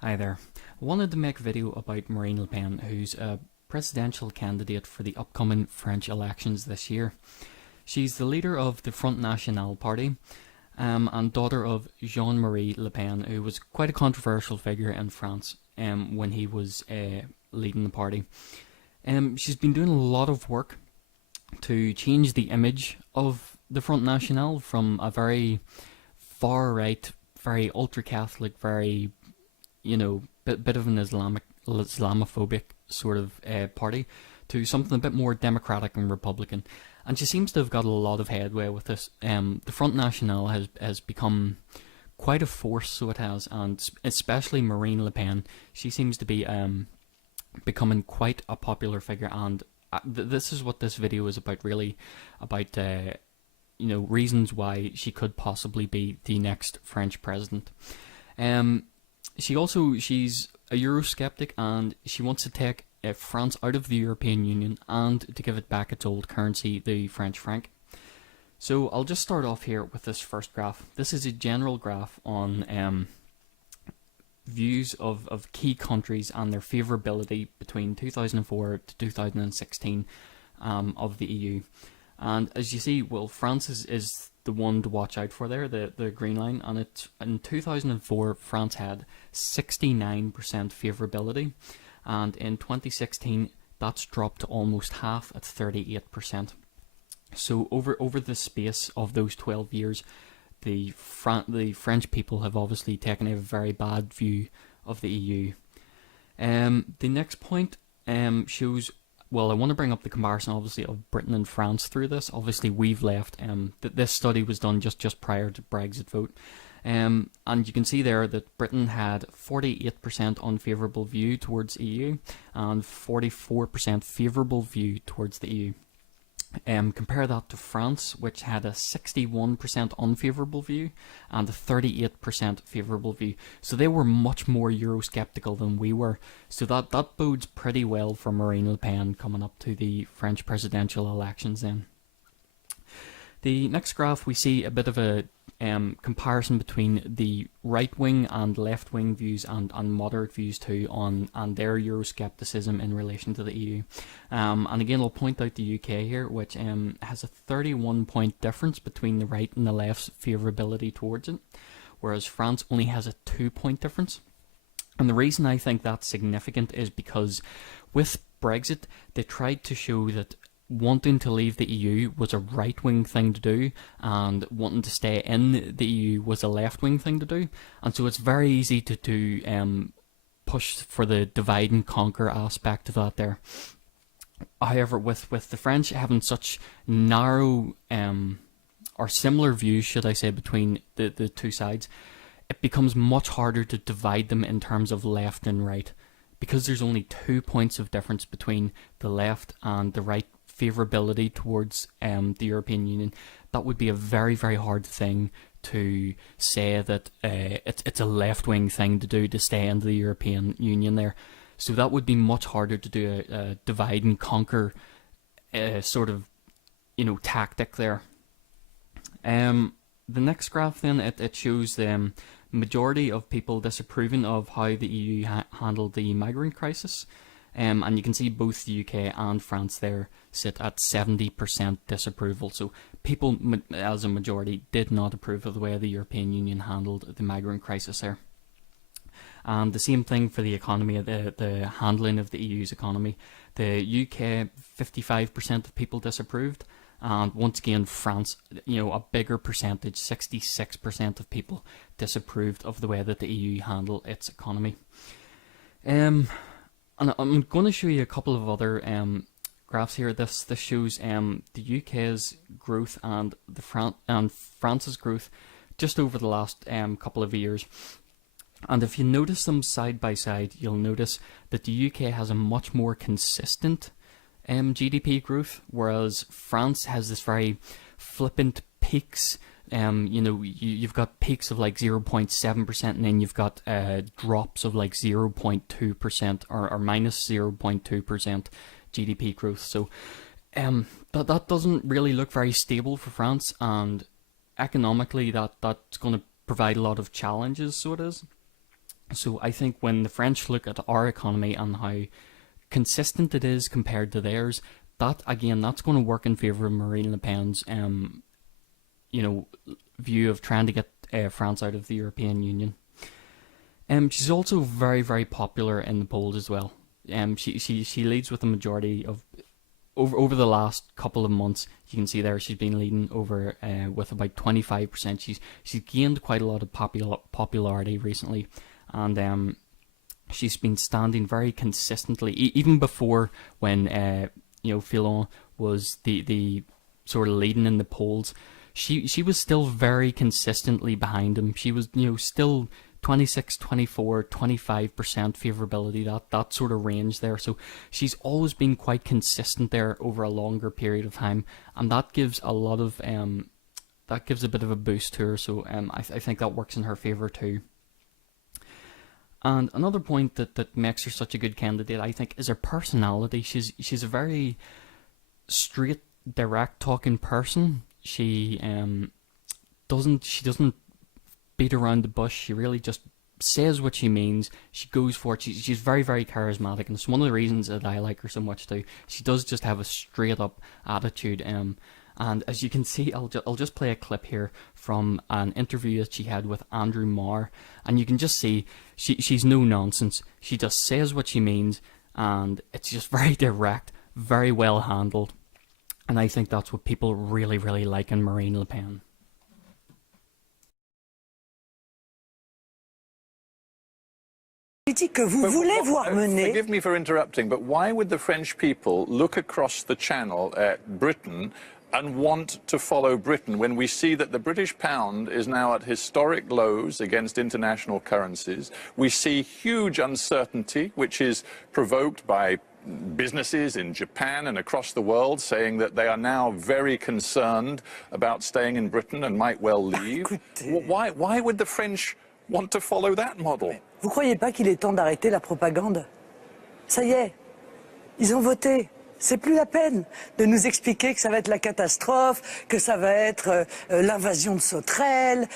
Hi there. I wanted to make a video about Marine Le Pen, who's a presidential candidate for the upcoming French elections this year. She's the leader of the Front National party and daughter of Jean-Marie Le Pen, who was quite a controversial figure in France when he was leading the party. She's been doing a lot of work to change the image of the Front National from a very far right, very ultra Catholic, very bit of an Islamophobic sort of party to something a bit more democratic and Republican. And she seems to have got a lot of headway with this. The Front National has become quite a force, so it has, and especially Marine Le Pen. She seems to be becoming quite a popular figure, and this is what this video is about, really, about reasons why she could possibly be the next French president. She's a Eurosceptic, and she wants to take France out of the European Union and to give it back its old currency, the French franc. So I'll just start off here with this first graph. This is a general graph on views of key countries and their favourability between 2004 to 2016 of the EU. And as you see, well, France is the one to watch out for there, the green line, and in 2004 France had 69% favourability, and in 2016 that's dropped to almost half at 38%. So over the space of those 12 years, the French people have obviously taken a very bad view of the EU. The next point shows. Well, I want to bring up the comparison, obviously, of Britain and France through this. Obviously, we've left. This study was done just prior to Brexit vote. And you can see there that Britain had 48% unfavourable view towards EU and 44% favourable view towards the EU. Compare that to France, which had a 61% unfavourable view and a 38% favourable view. So they were much more Eurosceptical than we were. So that bodes pretty well for Marine Le Pen coming up to the French presidential elections then. The next graph, we see a bit of a comparison between the right-wing and left-wing views and moderate views too and their Euroscepticism in relation to the EU. And again, I'll point out the UK here, which has a 31-point difference between the right and the left's favourability towards it, whereas France only has a 2-point difference. And the reason I think that's significant is because with Brexit, they tried to show that wanting to leave the EU was a right-wing thing to do, and wanting to stay in the EU was a left-wing thing to do. And so it's very easy to push for the divide and conquer aspect of that there. However, with the French having such narrow or similar views, should I say, between the two sides, it becomes much harder to divide them in terms of left and right, because there's only 2 points of difference between the left and the right favourability towards the European Union. That would be a very, very hard thing to say that it's a left-wing thing to do to stay in the European Union there. So that would be much harder to do a divide and conquer sort of tactic there. The next graph then, it shows the majority of people disapproving of how the EU handled the migrant crisis. And you can see both the UK and France there sit at 70% disapproval. So people, as a majority, did not approve of the way the European Union handled the migrant crisis there. And the same thing for the economy, the handling of the EU's economy. The UK, 55% of people disapproved. And once again, France, a bigger percentage, 66% of people disapproved of the way that the EU handled its economy. And I'm going to show you a couple of other graphs here. This shows the UK's growth and France's growth just over the last couple of years. And if you notice them side by side, you'll notice that the UK has a much more consistent GDP growth, whereas France has this very flippant peaks. You've got peaks of like 0.7%, and then you've got drops of like 0.2% or minus 0.2% GDP growth. So that doesn't really look very stable for France, and economically that's going to provide a lot of challenges, so it is. So I think when the French look at our economy and how consistent it is compared to theirs, that again, that's going to work in favour of Marine Le Pen's, you know, view of trying to get France out of the European Union. She's also very, very popular in the polls as well. She leads with a majority of over the last couple of months. You can see there she's been leading over with about 25%. She's gained quite a lot of popularity recently, and she's been standing very consistently, even before when Fillon was the sort of leading in the polls. She was still very consistently behind him. She was still 26, 24, 25% favourability, that sort of range there. So she's always been quite consistent there over a longer period of time, and that gives a lot of that gives a bit of a boost to her. So I think that works in her favour too. And another point that makes her such a good candidate, I think, is her personality. She's a very straight, direct talking person. She doesn't beat around the bush. She really just says what she means. She goes for it. She's very, very charismatic, and it's one of the reasons that I like her so much too. She does just have a straight up attitude. And as you can see, I'll just play a clip here from an interview that she had with Andrew Marr, and you can just see she's no nonsense. She just says what she means, and it's just very direct, very well handled, and I think that's what people really, really like in Marine Le Pen. Que vous voulez voir mener. Forgive me for interrupting, but why would the French people look across the channel at Britain and want to follow Britain when we see that the British pound is now at historic lows against international currencies? We see huge uncertainty, which is provoked by businesses in Japan and across the world saying that they are now very concerned about staying in Britain and might well leave. Why would the French want to follow that model? Vous croyez pas qu'il est temps d'arrêter la propagande? Ça y est, ils ont voté. C'est plus la peine de nous expliquer que ça va être la catastrophe, que ça va être l'invasion de sauterelles,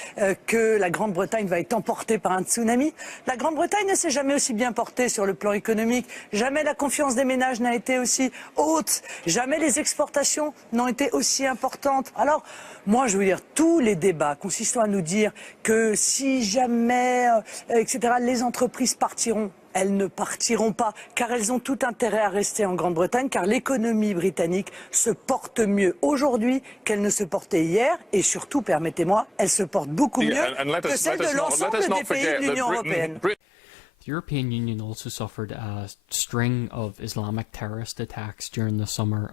que la Grande-Bretagne va être emportée par un tsunami. La Grande-Bretagne ne s'est jamais aussi bien portée sur le plan économique. Jamais la confiance des ménages n'a été aussi haute. Jamais les exportations n'ont été aussi importantes. Alors, moi, je veux dire, tous les débats consistant à nous dire que si jamais, etc., les entreprises partiront. Elles ne partiront pas, car elles ont tout intérêt à rester en Grande-Bretagne, car l'économie britannique se porte mieux aujourd'hui qu'elle ne se portait hier, et surtout, permettez-moi, elle se porte beaucoup mieux que celle de l'ensemble des pays de l'Union européenne. The European Union also suffered a string of Islamic terrorist attacks during the summer,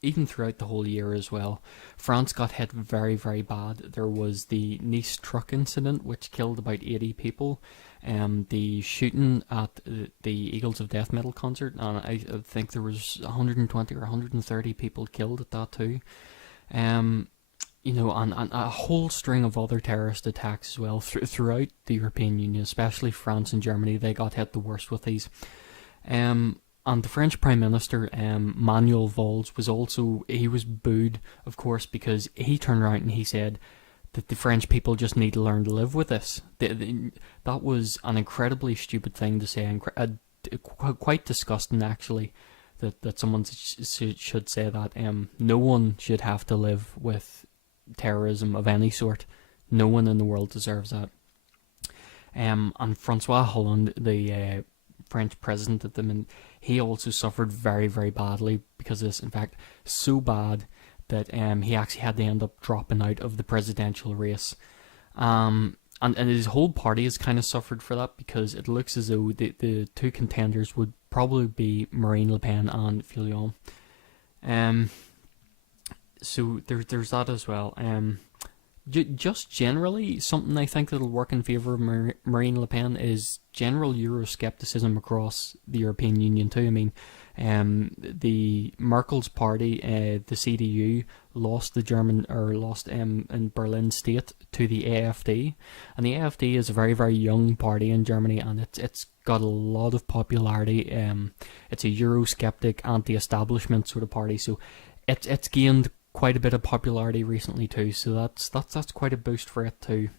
even throughout the whole year as well. France got hit very, very bad. There was the Nice truck incident, which killed about 80 people. The shooting at the Eagles of Death Metal concert, and I think there was 120 or 130 people killed at that too. And a whole string of other terrorist attacks as well throughout the European Union, especially France and Germany. They got hit the worst with these. And the French Prime Minister, Manuel Valls, he was booed, of course, because he turned around and he said that the French people just need to learn to live with this. That was an incredibly stupid thing to say, quite disgusting actually, that someone should say that. No one should have to live with terrorism of any sort. No one in the world deserves that. And Francois Hollande, the French president at the minute, he also suffered very, very badly because of this. In fact, so bad that he actually had to end up dropping out of the presidential race. And his whole party has kind of suffered for that, because it looks as though the two contenders would probably be Marine Le Pen and Fillon. So there's that as well. Just generally, something I think that'll work in favour of Marine Le Pen is general euroscepticism across the European Union too. I mean, the Merkel's party, the CDU, lost in Berlin state to the AfD, and the AfD is a very, very young party in Germany, and it's got a lot of popularity. It's a eurosceptic, anti-establishment sort of party, so it's gained quite a bit of popularity recently too. So that's quite a boost for it too.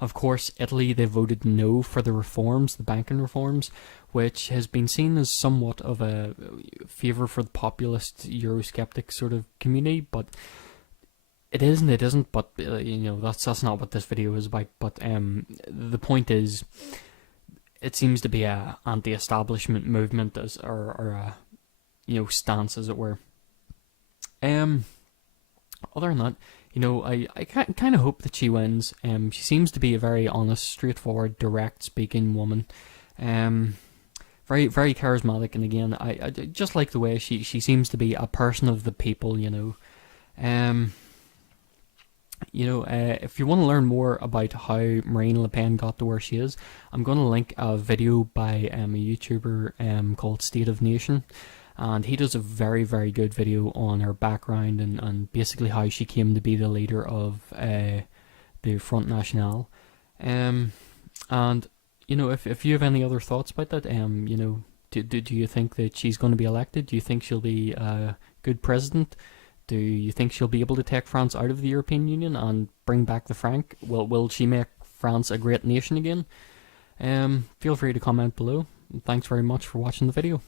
Of course, Italy, they voted no for the reforms, the banking reforms, which has been seen as somewhat of a favour for the populist Eurosceptic sort of community, but it isn't, but that's not what this video is about. But the point is, it seems to be a anti-establishment movement, or a stance, as it were. Other than that, I kind of hope that she wins. She seems to be a very honest, straightforward, direct-speaking woman. Very, very charismatic, and again, I just like the way she seems to be a person of the people. If you want to learn more about how Marine Le Pen got to where she is, I'm going to link a video by a YouTuber called State of Nation, and he does a very, very good video on her background and basically how she came to be the leader of the Front National. And if you have any other thoughts about that, do you think that she's going to be elected? Do you think she'll be a good president? Do you think she'll be able to take France out of the European Union and bring back the franc? Will she make France a great nation again? Feel free to comment below. Thanks very much for watching the video.